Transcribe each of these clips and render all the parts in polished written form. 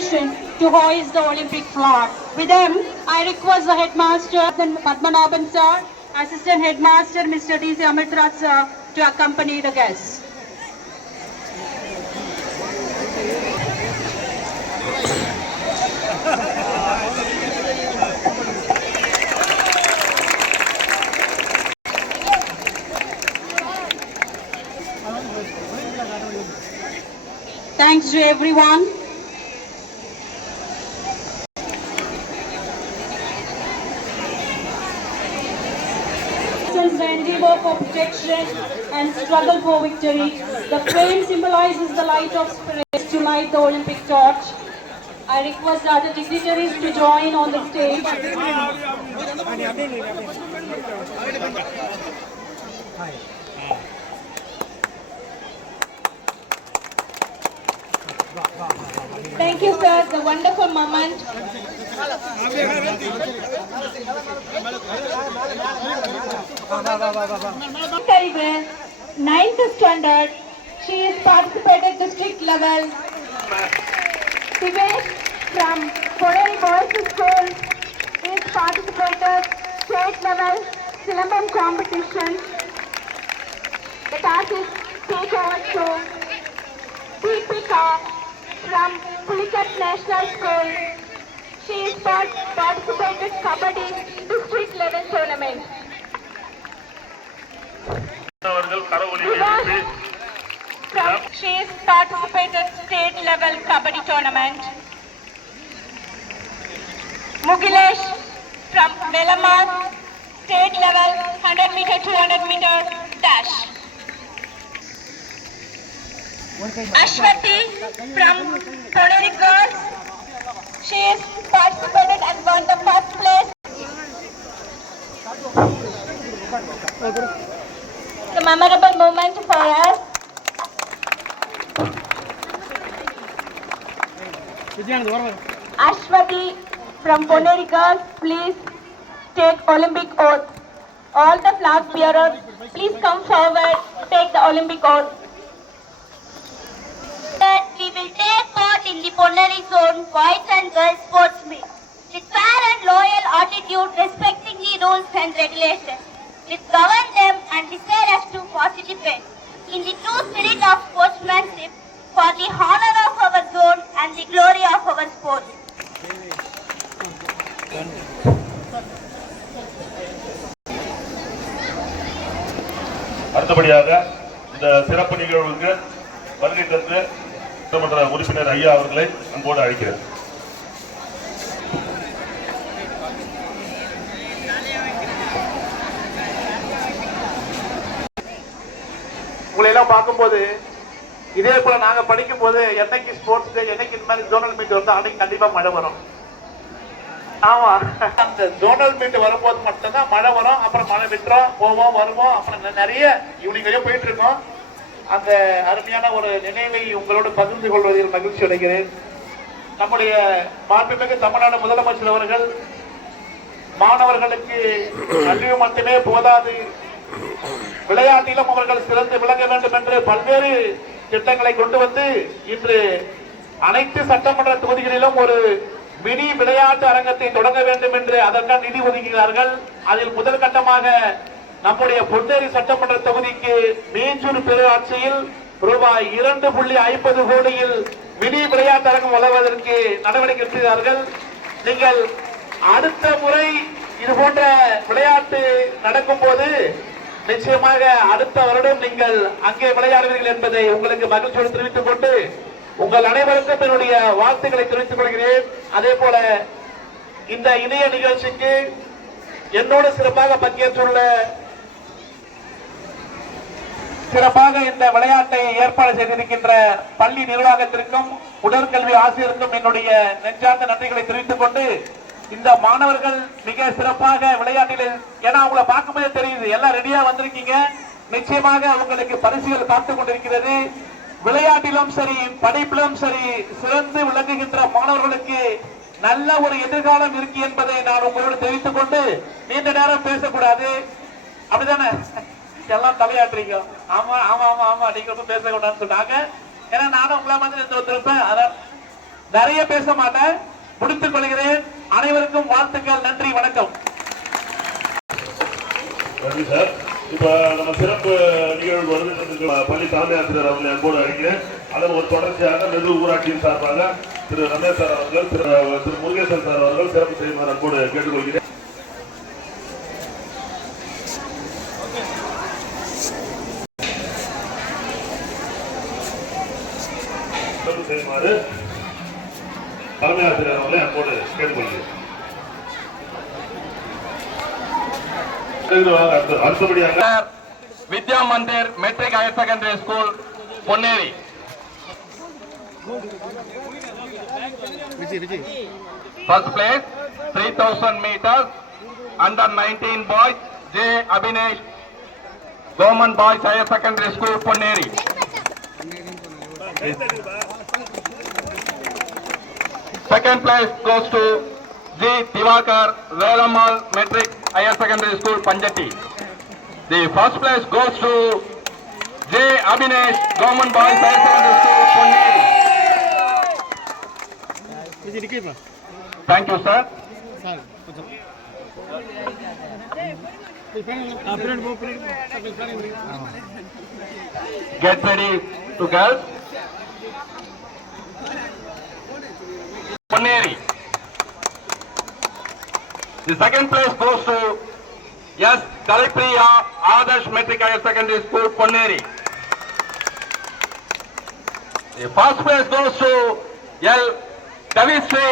celebration to hoist the Olympic flag. With them, I request the headmaster, Padmanabhan sir, assistant headmaster, Mr. D.C. Amitraj sir, to accompany the guests. Thanks to everyone. The endeavor for protection and struggle for victory. The flame symbolizes the light of spirit to light the Olympic torch. I request other dignitaries to join on the stage. Thank you, sir. The wonderful moment. Ninth standard. She is participated district level. Sivesh from Poneri Boys School is participated state level Silambam competition. The task is take over to Deepika from Pulikat National School. She is participated Kabaddi district level tournament. She is participated state level Kabaddi tournament. Mugilesh from Velaman, state level 100 meter, 200 meter dash. Ashwati from Poneri Girls, she is participated and won the first place. The memorable moment for us. Ashwati from Poneri Girls, please take Olympic oath. All the flag bearers, please come forward, take the Olympic oath. We will take part in the Poneri Zone Boys and Girls Sports Meet with fair and loyal attitude, respecting the rules and regulations. We govern them and decide us to participate in the true spirit of sportsmanship for the honor of our zone and the glory of our sport. அடுத்தபடியாக இந்த சிறப்பு நிகழ்வுக்கு வருகை தந்து சட்டமன்ற உறுப்பினர் ஐயா அவர்களை அன்போடு அழைக்கிறேன். உங்களை எல்லாம் பார்க்கும்போது இதே போல நாங்க படிக்கும் போது என்னைக்கு ஸ்போர்ட்ஸ் டே, என்னைக்கு இந்த மாதிரி ஜோனல் மீட் வருதோ அன்னைக்கு கண்டிப்பா மழை வரும். ஆமா, அந்த ஜோனல் மீட் வரும்போது மட்டும்தான் மழை வரும். அப்புறம் மழை விட்டுறோம், போவோம், வருவோம். அப்புறம் நிறைய ஈவினிங் வரையும் போயிட்டு இருக்கோம். அந்த அருமையான ஒரு நினைவை உங்களோடு பகிர்ந்து கொள்வதில் மகிழ்ச்சி அடைகிறேன். நம்முடைய மாண்புமிகு தமிழ்நாடு முதலமைச்சர் அவர்கள் மாணவர்களுக்கு கல்வி மட்டுமே போதாது, விளையாட்டிலும் அவர்கள் சிறந்து விளங்க வேண்டும் என்று பல்வேறு திட்டங்களை கொண்டு வந்து இன்று அனைத்து சட்டமன்ற தொகுதிகளிலும் ஒரு மினி விளையாட்டு அரங்கத்தை தொடங்க வேண்டும் என்று அதற்கான நிதி ஒதுக்குகிறார்கள். அதில் முதல் கட்டமாக நம்முடைய பொன்னேரி சட்டமன்ற தொகுதிக்கு மீஞ்சூர் பேரூராட்சியில் ரூபாய் 2.50 கோடியில் மினி விளையாட்டு அரங்கம் வளர்வதற்கு நடவடிக்கை எடுக்கிறார்கள். நீங்கள் அடுத்த முறை இது போன்ற விளையாட்டு நடக்கும் போது நிச்சயமாக அடுத்த வருடம் நீங்கள் அங்கே விளையாடுவீர்கள் என்பதை உங்களுக்கு மகிழ்ச்சியோடு தெரிவித்துக் கொண்டு உங்கள் அனைவருக்கும் என்னுடைய வாழ்த்துக்களை தெரிவித்துக் கொள்கிறேன். அதே போல இந்த இணைய நிகழ்ச்சிக்கு என்னோடு சிறப்பாக பங்கேற்றுள்ள சிறப்பாக இந்த விளையாட்டை ஏற்பாடு செய்திருக்கின்ற பள்ளி நிர்வாகத்திற்கும் உடற்கல்வி ஆசிரியருக்கும் என்னுடைய நெஞ்சார்ந்த நன்றிகளை தெரிவித்துக் கொண்டு இந்த மாணவர்கள் மிக சிறப்பாக விளையாட்டில், ஏன்னா அவங்கள பார்க்கும்போதே தெரியுது எல்லாம் ரெடியா வந்திருக்கீங்க. நிச்சயமாக உங்களுக்கு பரிசுகள் காத்துக் கொண்டிருக்கிறது. விளையாட்டிலும் சரி, படிப்பிலும் சரி சிறந்து விளங்குகின்ற மாணவர்களுக்கு நல்ல ஒரு எதிர்காலம் இருக்கு என்பதை நான் உங்களோடு தெரிவித்துக் கொண்டு நீண்ட நேரம் பேசக்கூடாது. அப்படிதானே? எல்லாம் தலையாட்டுறீங்க. ஆமா ஆமா ஆமா ஆமா, நீங்க பேசக்கூடாதுன்னு சொன்னாங்க. ஏன்னா நானும் உங்களா மாதிரி ஒருத்தருப்பேன். நிறைய பேச மாட்டேன், முடித்துக் கொள்கிறேன். அனைவருக்கும் வாழ்த்துக்கள். நன்றி, வணக்கம். நன்றி சார். இப்ப நம்ம சிறப்பு நிகழ்வு வருகின்ற பள்ளி தலைமை ஆசிரியர் அவர்களை அன்போடு அழைக்கிறேன். அதன் ஒரு தொடர்ச்சியாக நெல்லு ஊராட்சியின் சார்பாக திரு ரமேஷ் சார் அவர்கள், திரு முருகேசன் சார் அவர்கள் சிறப்பு செய்யுமாறு அன்போடு கேட்டுக்கொள்கிறேன். சிறப்பு செய்யுமாறு தலைமை ஆசிரியர் அவர்களை அன்போடு கேட்டுக்கொள்கிறேன். அடுத்தபடியாக Vidya Mandir matric higher secondary school Ponneri. First place 3000 meters under 19 boys J Abhinesh Government Boys Higher Secondary School Ponneri. Second place goes to G Divakar Velamal Metric Higher Secondary School Panjati. The first place goes to J Abhinesh Government Boys Higher Secondary School Ponneri. Thank you, sir. Get ready to girls. Ponneri. The second place goes to S. Kalipriya Adarsh Metric Higher Secondary School Ponneri. The first place goes to L. Kavisri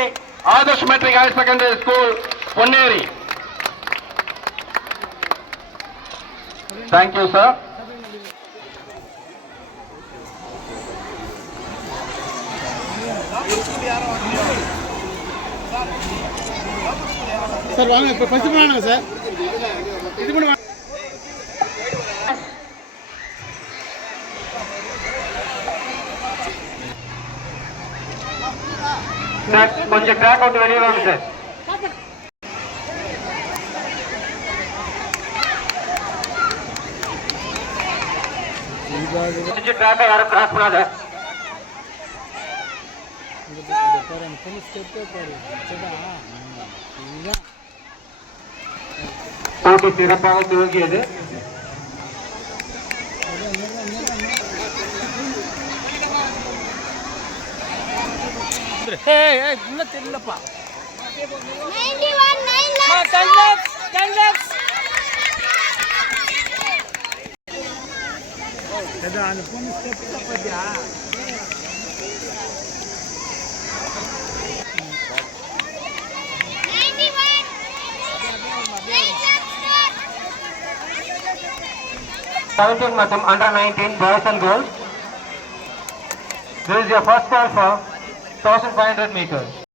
Adarsh Metric Higher Secondary School Ponneri. Thank you, sir. Sir வாங்க, இப்போ ஃபர்ஸ்ட் பண்ணாங்க சார். இது கூட சார் கொஞ்சம் track out வெளியே வாங்க சார். கொஞ்சம் ட்ராக்கை யாரும் கிராஸ் பண்ணாத. போட்டி சிறப்பாக துவங்கியது. தெரியலப்பா. 91 9 lakhs. 10 lakhs 10 lakhs. அந்த பொண்ணு ஸ்டெப் பாத்தியா? மற்றும் under 19 boys and girls. This is your first call for 1500 meters.